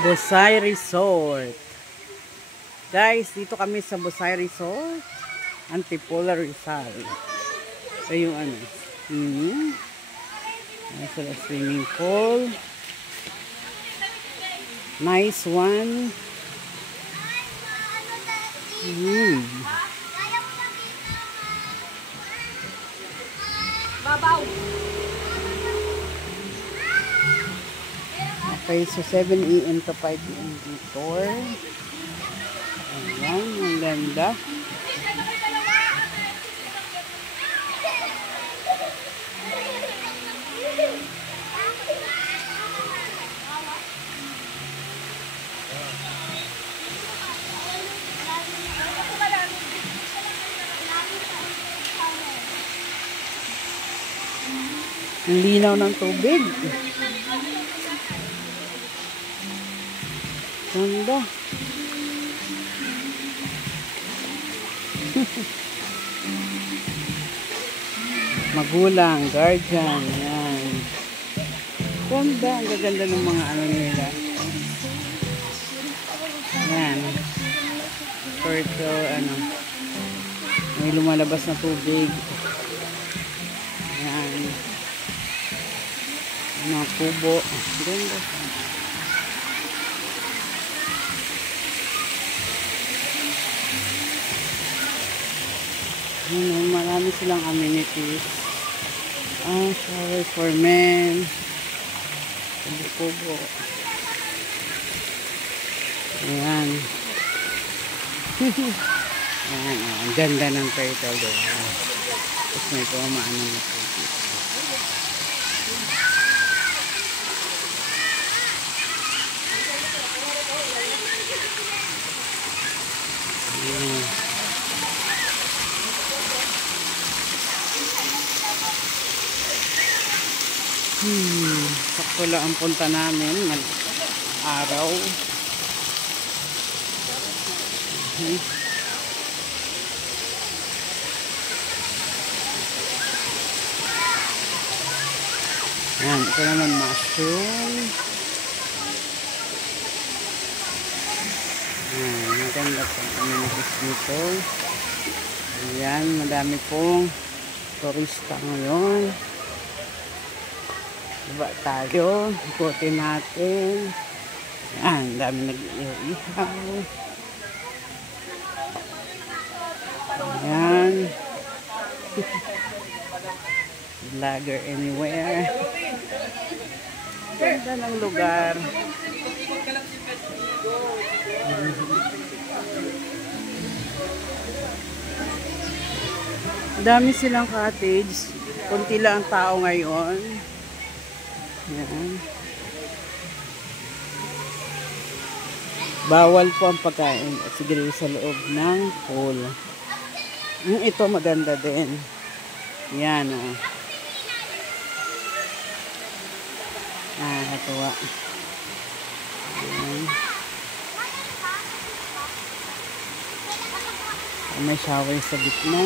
Busay Resort. Guys, dito kami sa Busay Resort. Antipolo Rizal. Ito yung ano. Nasa swimming pool. Nice one. Babaw. Okay, so 7 AM to 5 PM dito. Ayan, ang ganda. Ang linaw ng tubig. Ganda. Magulang, guardian, yan. Ganda, ang gaganda ng mga ano nila. Yan. Turtle, ano. May lumalabas na tubig. Yan. Mga kubo. Ganda. Marami silang amenities. Shower for men. Kubo-kubo. Ayan. Ayan, ang ganda ng turtle doon. Tapos may pumaano na po. Sakto lang ang punta namin. Mag-araw. Yan, ito naman mushroom. Yan, maganda po ang amenities dito. Ayan, madami pong turista ngayon. Diba tayo, ikutin natin. Yan, dami nag-iihaw. Ayan. Vlogger anywhere. Ganda ng lugar. Dami silang cottage. Kunti lang ang tao ngayon. Yan. Bawal po ang pagkain at siguro sa loob ng pool. Ito maganda din. Yan o. Katuwa. May shower sa gitna.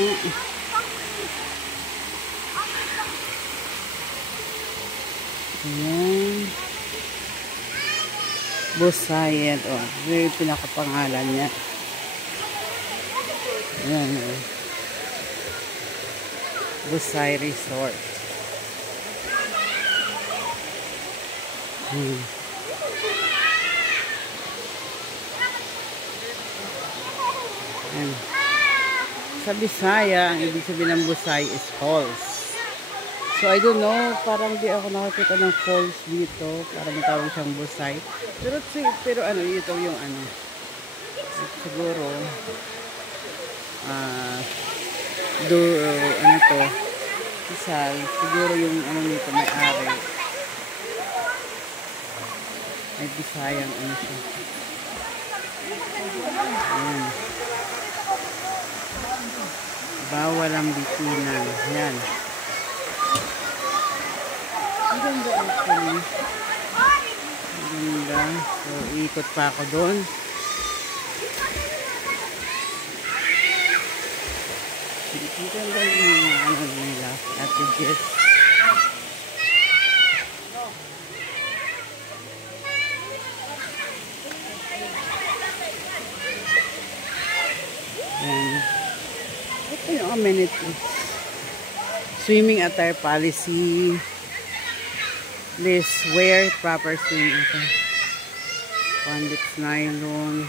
Ayan. Busay. Ito. Ito yung pinakapangalan niya. Ayan o. Busay Resort. Ayan. Sa Bisaya, ang ibig sabihin ng Busay is falls. So, I don't know, parang di ako nakakita ng falls dito. Parang matawag siyang Busay. Pero ano, ito yung ano. Siguro, ano to, Rizal, siguro yung ano nito, may ari. May Bisayang ano siya. Bawal ang bitinan. Yan. Ang ganda actually. Ang ganda. So, ikot pa ako doon. Ang ganda yung mga ano nila. Cottages. amenities. Swimming attire policy. Please wear proper swimming attire. Pundits nylon.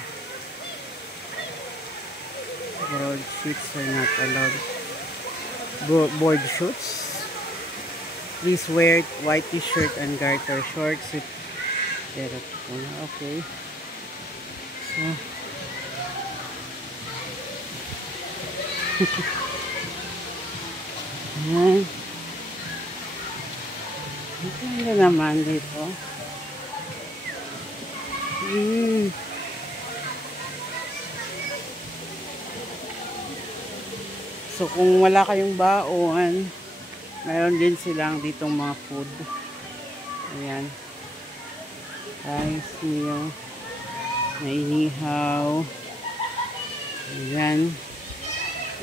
Broad sheets are not allowed. Board shorts. Please wear white t-shirt and garter shorts with okay. So ayan. Ito naman dito. So kung wala kayong baon, mayroon din silang ditong mga food. Ayan. Rice meal. May inihaw. Ayan.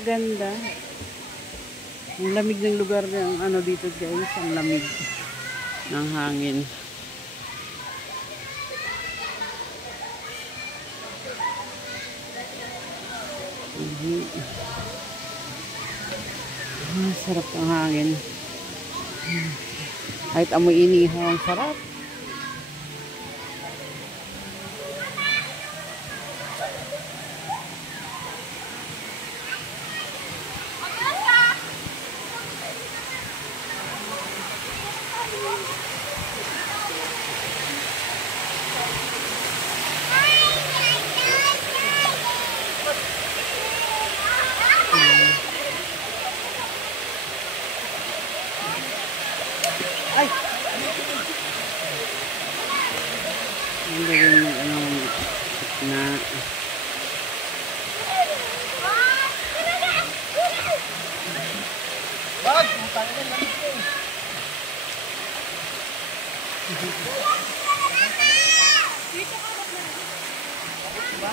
Ganda. Ang lamig ng lugar ng ano dito guys. Ang lamig ng hangin. Sarap ng hangin. Kahit amoy inihaw, ang sarap. Ay! Ang gawin yung anong na wag! Putang ina lang ito. Dito ka na. Diba?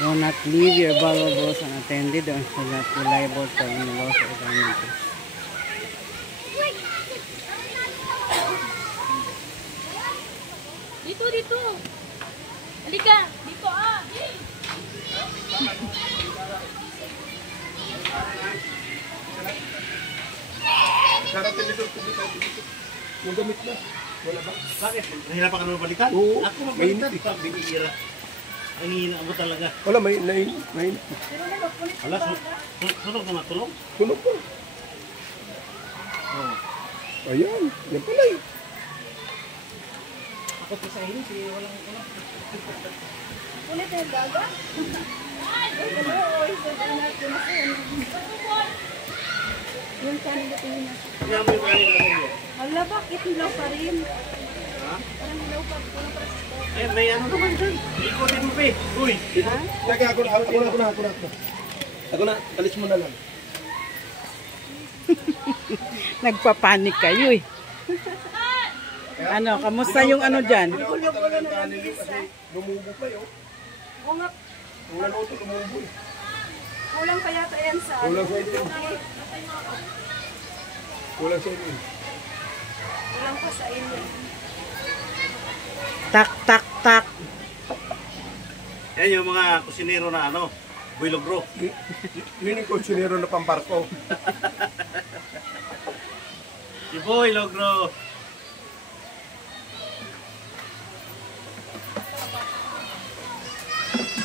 Do not leave your valuables unattended or so not be liable for any loss or damages. Dito, dito. Halika. Dito, ah. Sarap televisor ko dito. Yung gamit na. Wala ba? Bakit? Nahirapan ka naman balikan? Oo. Ako magbalikan. Ikaw, binihira. Ang hihina mo talaga. Wala, may. Wala, sunog na matulog? Tunog ko. Oo. Ayan. Yan pala eh. Ako pa sa inyo, walang. Ulit yung gaga? Yung kanin na tingin na. Kaya mo yung kanin natin yun. Hala, bakit hilaw pa rin? Ha? Parang hilaw pa. Walang prasito. Eh, may ano naman dyan. Ikotin mo, be. Uy. Lagi ako na. Alis mo na lang. Nagpapanik kayo eh. Ano, kamusta yung ano dyan? Gulo-gulo na lang isa. Lumubo pa yun. Oo nga, Kung naluto, lumubo eh. kulang pa yata yan sa Kulang sa inyo. Kulang sa inyo. Kulang pa sa inyo. Tak, tak, tak. Yan yung mga kusinero na ano, buylogro. Yun yung konsinero na pambarko. Si Boy Logro.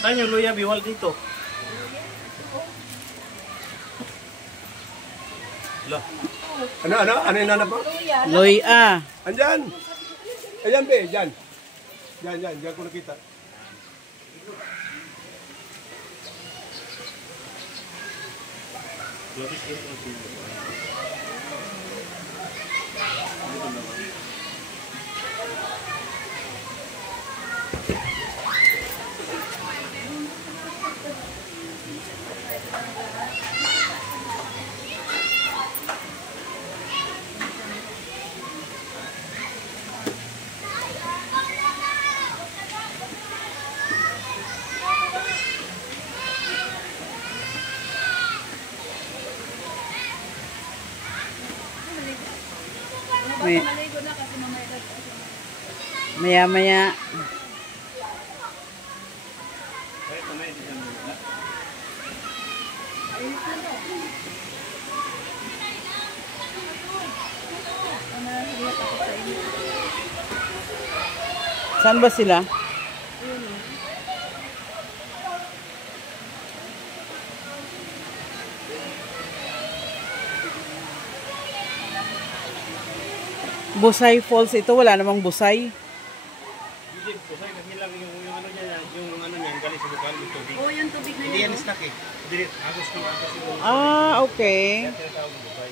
Saan yung Luya Biwal dito? Lo. Ano yung nanap mo? Loya. Andyan! Ayan, be, dyan. Dyan ko nakita. May, Maligo na kasi mamaya. maya-maya. Saan ba sila? Busay Falls ito, wala namang busay. Hindi, kusay kasi lang yung ano niya, galing sa bukal, yung tubig. Oo, yung tubig na Hindi yun. yan stock eh. Hindi, agos yung Ah, okay. kaya tinatawag ng bukay.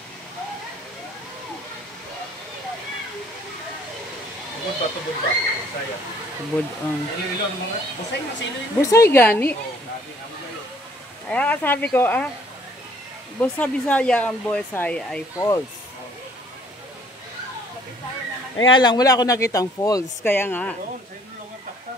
Bubog ba, tubog ba? Saya. Budong. Ano mga? Busay na sino yun? Busay gani. Oo, sabi ako kayo. Kaya nga sabi ko, Busa Bisaya ang Busay ay falls. Kaya lang, wala ako nakitang falls. Kaya nga. Doon, sa inyo lang ang takta.